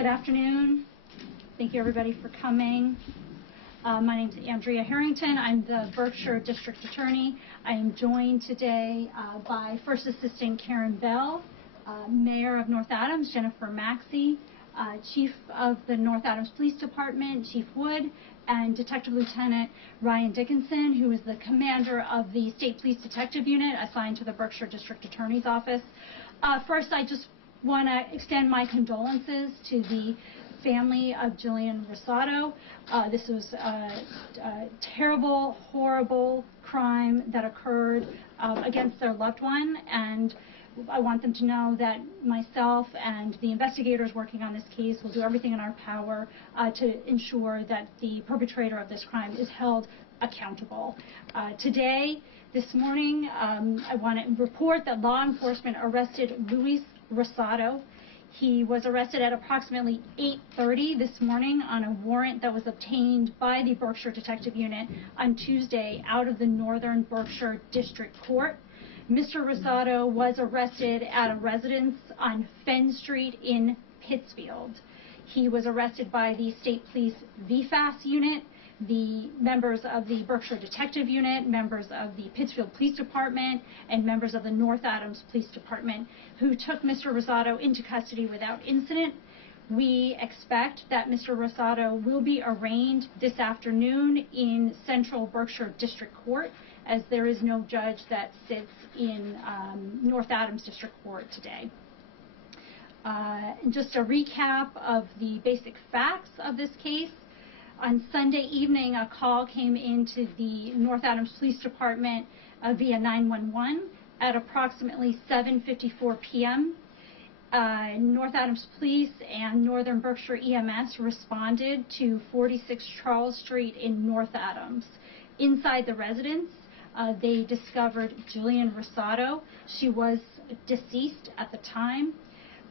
Good afternoon. Thank you everybody for coming. My name is Andrea Harrington. I'm the Berkshire District Attorney. I am joined today by First Assistant Karen Bell, Mayor of North Adams, Jennifer Maxey, Chief of the North Adams Police Department, Chief Wood, and Detective Lieutenant Ryan Dickinson, who is the commander of the State Police Detective Unit assigned to the Berkshire District Attorney's Office. First, I just want to extend my condolences to the family of Jillian Rosado. This was a terrible, horrible crime that occurred against their loved one, and I want them to know that myself and the investigators working on this case will do everything in our power to ensure that the perpetrator of this crime is held accountable. Today, this morning, I want to report that law enforcement arrested Luis Rosado. He was arrested at approximately 8:30 this morning on a warrant that was obtained by the Berkshire Detective Unit on Tuesday out of the Northern Berkshire District Court. Mr. Rosado was arrested at a residence on Fenn Street in Pittsfield. He was arrested by the State Police VFAS unit, the members of the Berkshire Detective Unit, members of the Pittsfield Police Department, and members of the North Adams Police Department, who took Mr. Rosado into custody without incident. We expect that Mr. Rosado will be arraigned this afternoon in Central Berkshire District Court, as there is no judge that sits in North Adams District Court today. Just a recap of the basic facts of this case. On Sunday evening, a call came into the North Adams Police Department via 911 at approximately 7:54 p.m. North Adams Police and Northern Berkshire EMS responded to 46 Charles Street in North Adams. Inside the residence, they discovered Jillian Rosado. She was deceased at the time.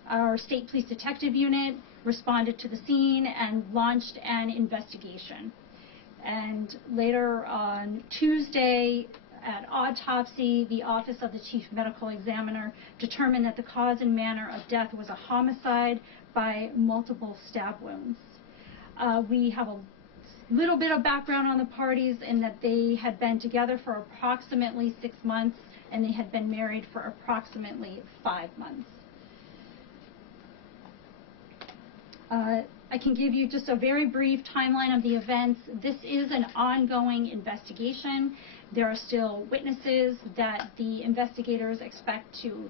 Our State Police Detective Unit responded to the scene and launched an investigation. And later on Tuesday, at autopsy, the Office of the Chief Medical Examiner determined that the cause and manner of death was a homicide by multiple stab wounds. We have a little bit of background on the parties in that they had been together for approximately 6 months and they had been married for approximately 5 months. I can give you just a very brief timeline of the events. This is an ongoing investigation. There are still witnesses that the investigators expect to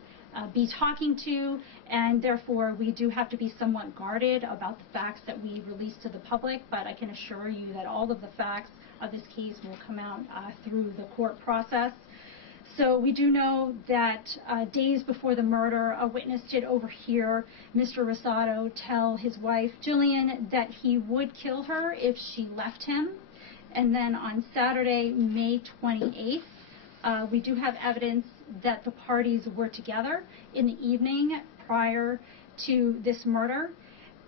be talking to, and therefore we do have to be somewhat guarded about the facts that we release to the public, but I can assure you that all of the facts of this case will come out through the court process. So we do know that days before the murder, a witness did overhear Mr. Rosado tell his wife, Jillian, that he would kill her if she left him. And then on Saturday, May 28th, we do have evidence that the parties were together in the evening prior to this murder.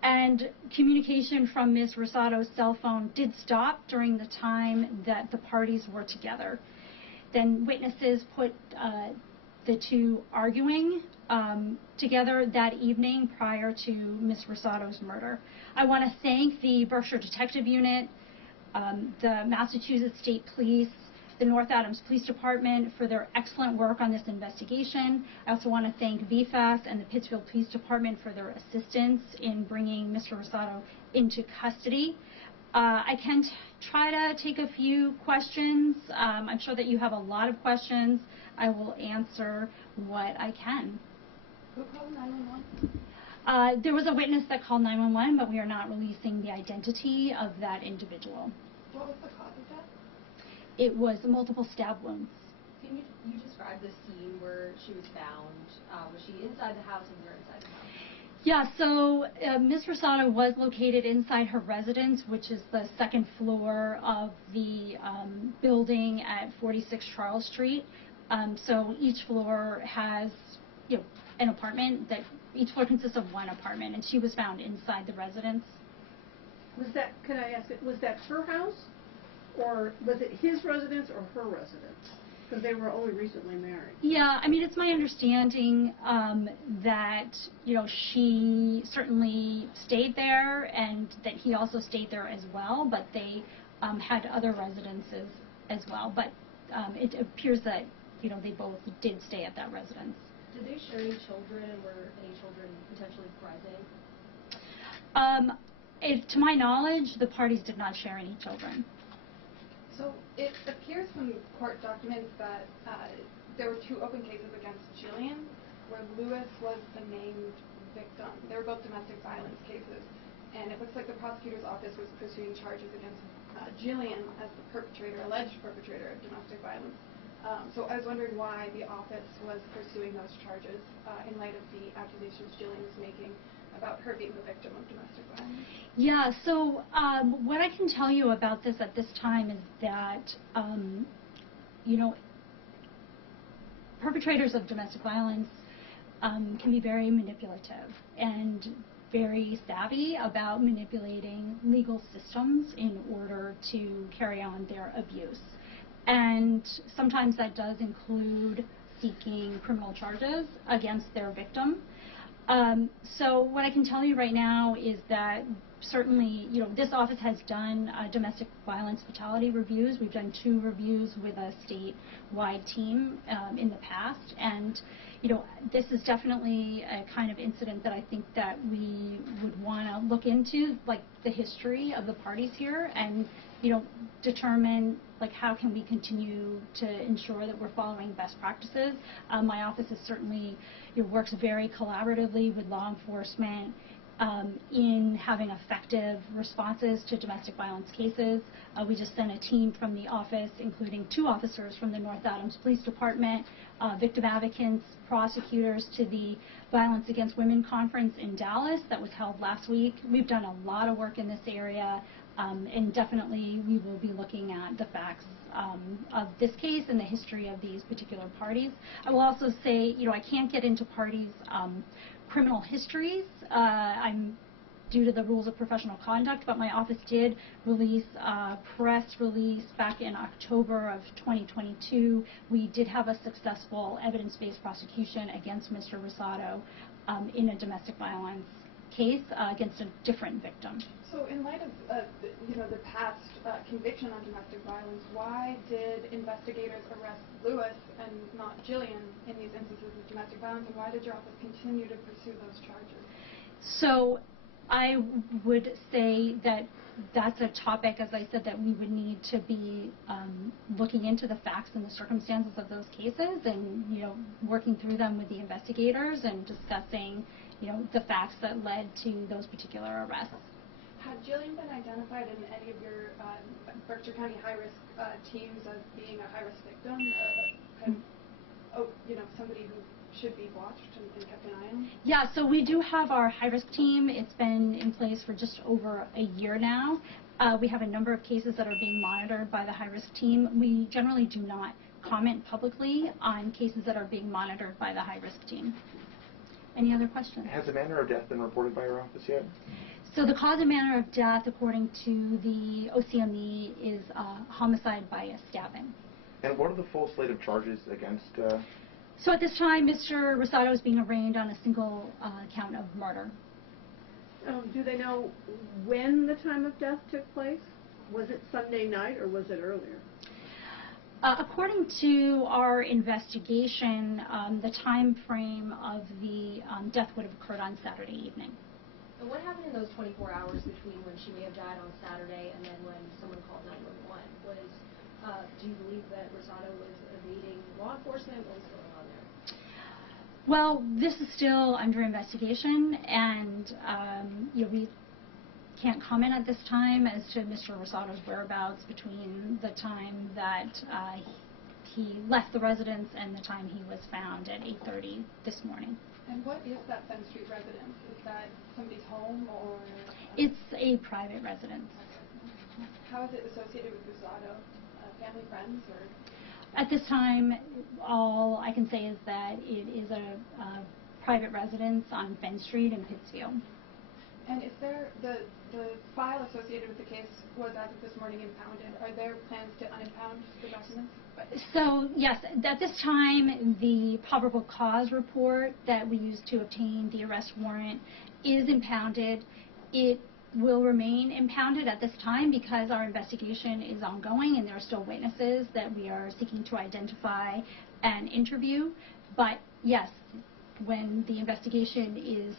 And communication from Ms. Rosado's cell phone did stop during the time that the parties were together. Then witnesses put the two arguing together that evening prior to Ms. Rosado's murder. I want to thank the Berkshire Detective Unit, the Massachusetts State Police, the North Adams Police Department for their excellent work on this investigation. I also want to thank VFAS and the Pittsfield Police Department for their assistance in bringing Mr. Rosado into custody. I can try to take a few questions. I'm sure that you have a lot of questions. I will answer what I can. Who called 911? There was a witness that called 911, but we are not releasing the identity of that individual. What was the cause of death? It was multiple stab wounds. Can you describe the scene where she was found? Was she inside the house and you were inside the house? Yeah, so Ms. Rosado was located inside her residence, which is the second floor of the building at 46 Charles Street. So each floor has, an apartment. That each floor consists of one apartment, and she was found inside the residence. Was that, can I ask it, was that her house, or was it his residence or her residence? Because they were only recently married. Yeah, I mean, it's my understanding that, you know, she certainly stayed there and that he also stayed there as well, but they had other residences as well. But it appears that, you know, they both did stay at that residence. Did they share any children, and were any children potentially present? To my knowledge, the parties did not share any children. So it appears from court documents that there were 2 open cases against Jillian, where Luis was the named victim. They were both domestic violence cases, and it looks like the prosecutor's office was pursuing charges against Jillian as the perpetrator, alleged perpetrator of domestic violence. So I was wondering why the office was pursuing those charges in light of the accusations Jillian was making about her being the victim of domestic violence. Yeah, so what I can tell you about this at this time is that, you know, perpetrators of domestic violence can be very manipulative and very savvy about manipulating legal systems in order to carry on their abuse. And sometimes that does include seeking criminal charges against their victim. So what I can tell you right now is that certainly, you know, this office has done domestic violence fatality reviews. We've done 2 reviews with a statewide team in the past, and you know, this is definitely a kind of incident that I think that we would want to look into, like the history of the parties here, and you know, determine like how can we continue to ensure that we're following best practices. My office is certainly, you know, works very collaboratively with law enforcement in having effective responses to domestic violence cases. We just sent a team from the office, including 2 officers from the North Adams Police Department, victim advocates, prosecutors, to the Violence Against Women conference in Dallas that was held last week. We've done a lot of work in this area, and definitely we will be looking at the facts of this case and the history of these particular parties. I will also say, you know, I can't get into parties' criminal histories. I'm due to the rules of professional conduct, but my office did release a press release back in October of 2022. We did have a successful evidence-based prosecution against Mr. Rosado in a domestic violence case against a different victim. So in light of you know, the past conviction on domestic violence, why did investigators arrest Luis and not Jillian in these instances of domestic violence, and why did your office continue to pursue those charges? So I would say that that's a topic, as I said, that we would need to be looking into the facts and the circumstances of those cases, and you know, working through them with the investigators and discussing, you know, the facts that led to those particular arrests. Had Jillian been identified in any of your Berkshire County high-risk teams as being a high-risk victim, you know, somebody who should be watched and kept an eye on? Yeah, so we do have our high-risk team. It's been in place for just over a year now. We have a number of cases that are being monitored by the high-risk team. We generally do not comment publicly on cases that are being monitored by the high-risk team. Any other questions? Has the manner of death been reported by your office yet? So the cause and manner of death, according to the OCME, is homicide by stabbing. And what are the full slate of charges against? So at this time, Mr. Rosado is being arraigned on a single count of murder. Do they know when the time of death took place? Was it Sunday night or was it earlier? According to our investigation, the time frame of the death would have occurred on Saturday evening. And what happened in those 24 hours between when she may have died on Saturday and then when someone called 911? Do you believe that Rosado was evading law enforcement? What was going on there? Well, this is still under investigation, and you know, we can't comment at this time as to Mr. Rosado's whereabouts between the time that he left the residence and the time he was found at 8:30 this morning. And what is that Fenn Street residence? Is that somebody's home or? It's a private residence. How is it associated with Rosado? Family, friends, or? At this time, all I can say is that it is a private residence on Fenn Street in Pittsfield. And is there, the file associated with the case was, as of this morning, impounded. Are there plans to unimpound the documents? So, yes, at this time, the probable cause report that we used to obtain the arrest warrant is impounded. It will remain impounded at this time because our investigation is ongoing and there are still witnesses that we are seeking to identify and interview. But, yes, when the investigation is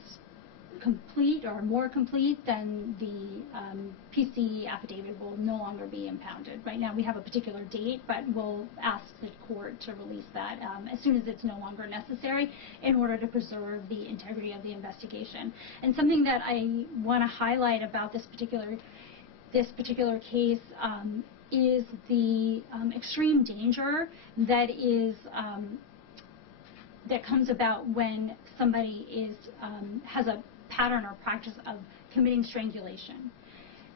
complete or more complete, then the PC affidavit will no longer be impounded. Right now we have a particular date, but we'll ask the court to release that as soon as it's no longer necessary in order to preserve the integrity of the investigation. And something that I want to highlight about this particular case is the extreme danger that is that comes about when somebody is has a pattern or practice of committing strangulation.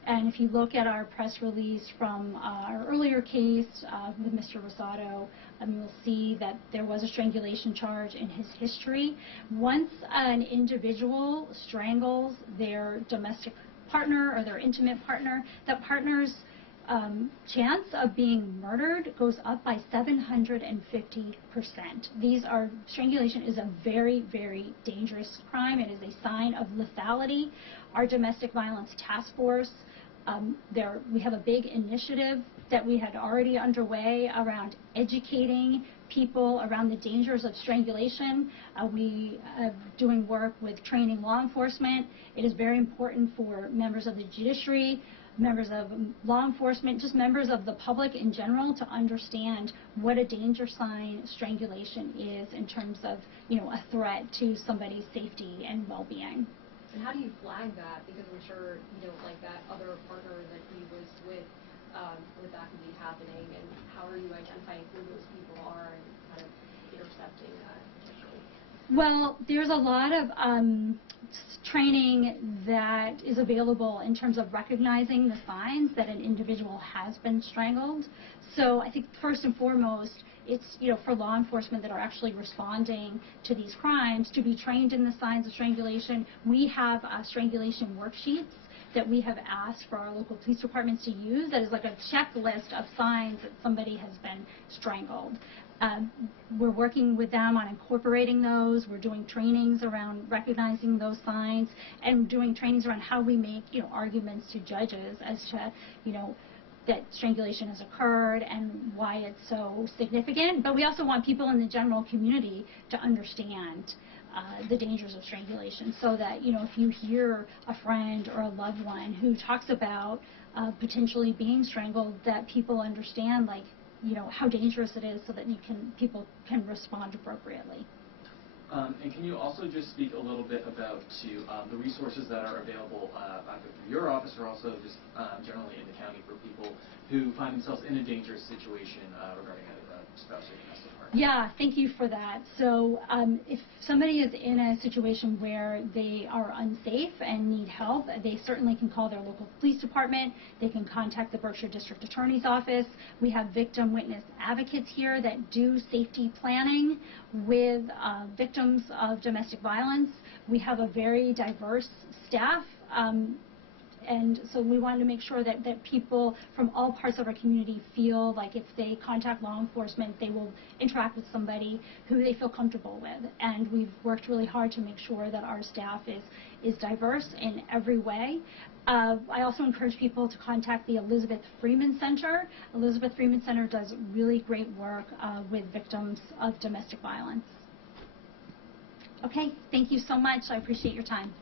And if you look at our press release from our earlier case with Mr. Rosado, you'll see that there was a strangulation charge in his history. Once an individual strangles their domestic partner or their intimate partner, that partner's chance of being murdered goes up by 750%. Strangulation is a very, very dangerous crime. It is a sign of lethality. Our domestic violence task force, we have a big initiative that we had already underway around educating people around the dangers of strangulation. We are doing work with training law enforcement. It is very important for members of the judiciary, members of law enforcement, just members of the public in general to understand what a danger sign strangulation is in terms of, a threat to somebody's safety and well-being. And how do you flag that? Because I'm sure you don't like that other partner that he was with that could be happening. And how are you identifying who those people are and kind of intercepting that potentially? Well, there's a lot of training that is available in terms of recognizing the signs that an individual has been strangled. So I think first and foremost, it's for law enforcement that are actually responding to these crimes to be trained in the signs of strangulation. We have strangulation worksheets that we have asked for our local police departments to use. That is like a checklist of signs that somebody has been strangled. We're working with them on incorporating those. We're doing trainings around recognizing those signs and doing trainings around how we make arguments to judges as to that strangulation has occurred and why it's so significant. But we also want people in the general community to understand the dangers of strangulation, so that if you hear a friend or a loved one who talks about potentially being strangled, that people understand how dangerous it is, so that people can respond appropriately. And can you also just speak a little bit about the resources that are available either through your office or also just generally in the county for people who find themselves in a dangerous situation regarding a spouse or domestic partner? Yeah, thank you for that. So if somebody is in a situation where they are unsafe and need help, they certainly can call their local police department. They can contact the Berkshire District Attorney's office. We have victim witness advocates here that do safety planning with victims of domestic violence. We have a very diverse staff. And so we wanted to make sure that people from all parts of our community feel like if they contact law enforcement, they will interact with somebody who they feel comfortable with. And we've worked really hard to make sure that our staff is diverse in every way. I also encourage people to contact the Elizabeth Freeman Center. Elizabeth Freeman Center does really great work with victims of domestic violence. Okay, thank you so much. I appreciate your time.